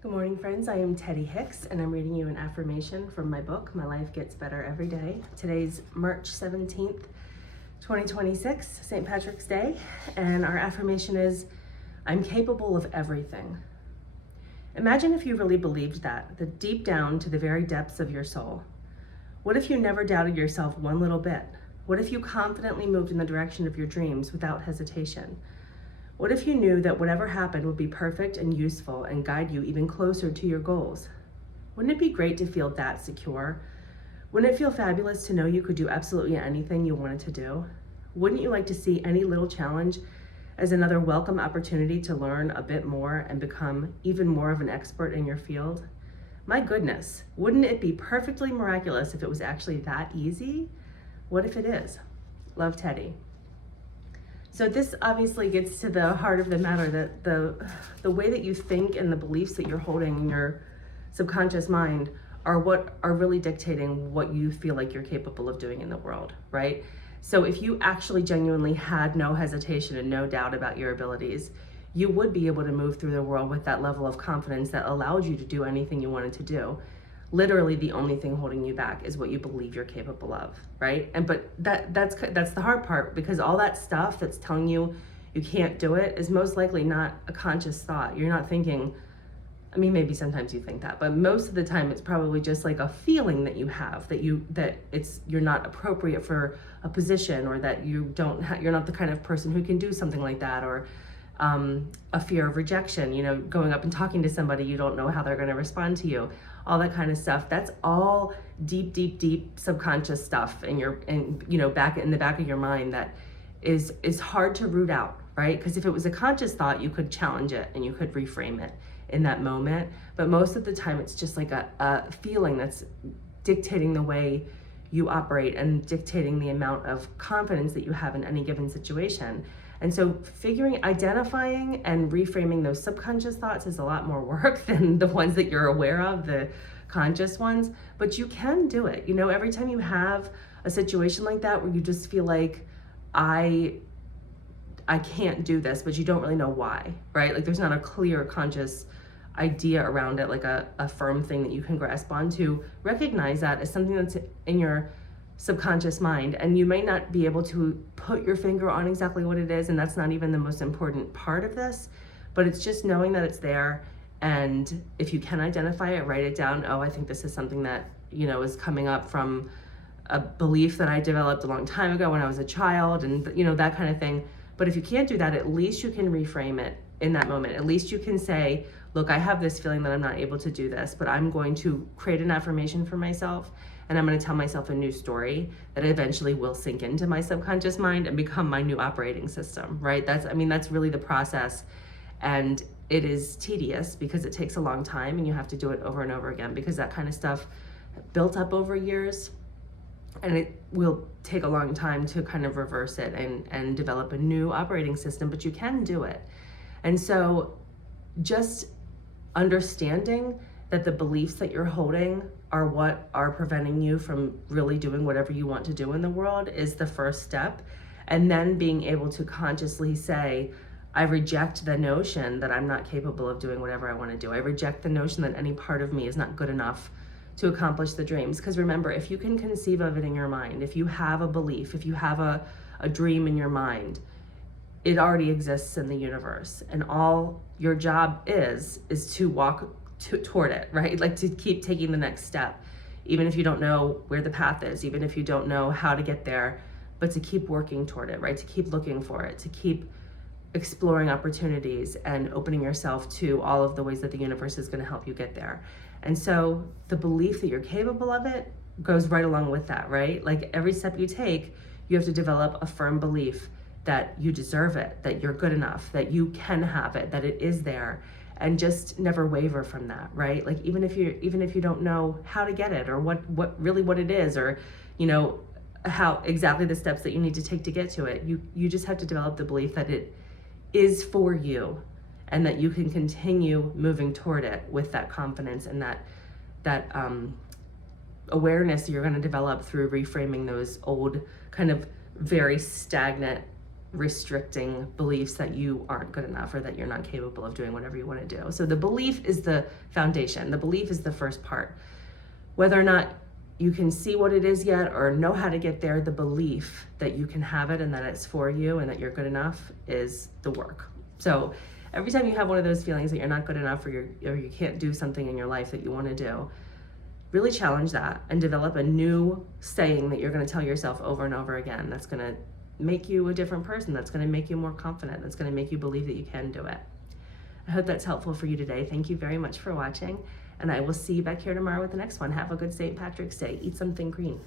Good morning, friends. I am Teddy Hicks, and I'm reading you an affirmation from my book, My Life Gets Better Every Day. Today's March 17th, 2026, St. Patrick's Day, and our affirmation is, I'm capable of everything. Imagine if you really believed that deep down to the very depths of your soul. What if you never doubted yourself one little bit? What if you confidently moved in the direction of your dreams without hesitation? What if you knew that whatever happened would be perfect and useful and guide you even closer to your goals? Wouldn't it be great to feel that secure? Wouldn't it feel fabulous to know you could do absolutely anything you wanted to do? Wouldn't you like to see any little challenge as another welcome opportunity to learn a bit more and become even more of an expert in your field? My goodness, wouldn't it be perfectly miraculous if it was actually that easy? What if it is? Love, Teddy. So this obviously gets to the heart of the matter, that the way that you think and the beliefs that you're holding in your subconscious mind are what are really dictating what you feel like you're capable of doing in the world, right? So if you actually genuinely had no hesitation and no doubt about your abilities, you would be able to move through the world with that level of confidence that allowed you to do anything you wanted to do. Literally the only thing holding you back is what you believe you're capable of, right? But that's the hard part, because all that stuff that's telling you you can't do it is most likely not a conscious thought. You're not thinking, I mean, maybe sometimes you think that, but most of the time it's probably just like a feeling that you have that you're not appropriate for a position, or that you're not the kind of person who can do something like that, or a fear of rejection, going up and talking to somebody, you don't know how they're going to respond to you, all that kind of stuff. That's all deep subconscious stuff back in the back of your mind that is hard to root out, right? Because if it was a conscious thought, you could challenge it and you could reframe it in that moment. But most of the time it's just like a feeling that's dictating the way you operate and dictating the amount of confidence that you have in any given situation. And so identifying and reframing those subconscious thoughts is a lot more work than the ones that you're aware of, the conscious ones, but you can do it. Every time you have a situation like that where you just feel like, I can't do this, but you don't really know why, right? Like there's not a clear conscious idea around it, like a firm thing that you can grasp onto. Recognize that as something that's in your subconscious mind, and you may not be able to put your finger on exactly what it is, and that's not even the most important part of this, but it's just knowing that it's there. And if you can identify it, write it down. Oh, I think this is something that is coming up from a belief that I developed a long time ago when I was a child, and that kind of thing. But if you can't do that, at least you can reframe it in that moment. At least you can say, look, I have this feeling that I'm not able to do this, but I'm going to create an affirmation for myself, and I'm going to tell myself a new story that eventually will sink into my subconscious mind and become my new operating system, right? That's really the process. And it is tedious because it takes a long time and you have to do it over and over again, because that kind of stuff built up over years, and it will take a long time to kind of reverse it and develop a new operating system, but you can do it. And so just understanding that the beliefs that you're holding are what are preventing you from really doing whatever you want to do in the world is the first step. And then being able to consciously say, I reject the notion that I'm not capable of doing whatever I want to do. I reject the notion that any part of me is not good enough to accomplish the dreams. Because remember, if you can conceive of it in your mind, if you have a belief, if you have a dream in your mind, it already exists in the universe. And all your job is to walk toward it, right? Like to keep taking the next step, even if you don't know where the path is, even if you don't know how to get there, but to keep working toward it, right? To keep looking for it, to keep exploring opportunities and opening yourself to all of the ways that the universe is going to help you get there. And so the belief that you're capable of it goes right along with that, right? Like every step you take, you have to develop a firm belief that you deserve it, that you're good enough, that you can have it, that it is there, and just never waver from that, right? Like even if you don't know how to get it, or what it is, or how exactly the steps that you need to take to get to it, you just have to develop the belief that it is for you, and that you can continue moving toward it with that confidence and that awareness you're going to develop through reframing those old kind of very stagnant restricting beliefs that you aren't good enough or that you're not capable of doing whatever you want to do. So the belief is the foundation. The belief is the first part. Whether or not you can see what it is yet or know how to get there, the belief that you can have it and that it's for you and that you're good enough is the work. So every time you have one of those feelings that you're not good enough or you can't do something in your life that you want to do, really challenge that and develop a new saying that you're going to tell yourself over and over again. That's going to make you a different person. That's going to make you more confident. That's going to make you believe that you can do it. I hope that's helpful for you today. Thank you very much for watching, and I will see you back here tomorrow with the next one. Have a good St. Patrick's Day. Eat something green.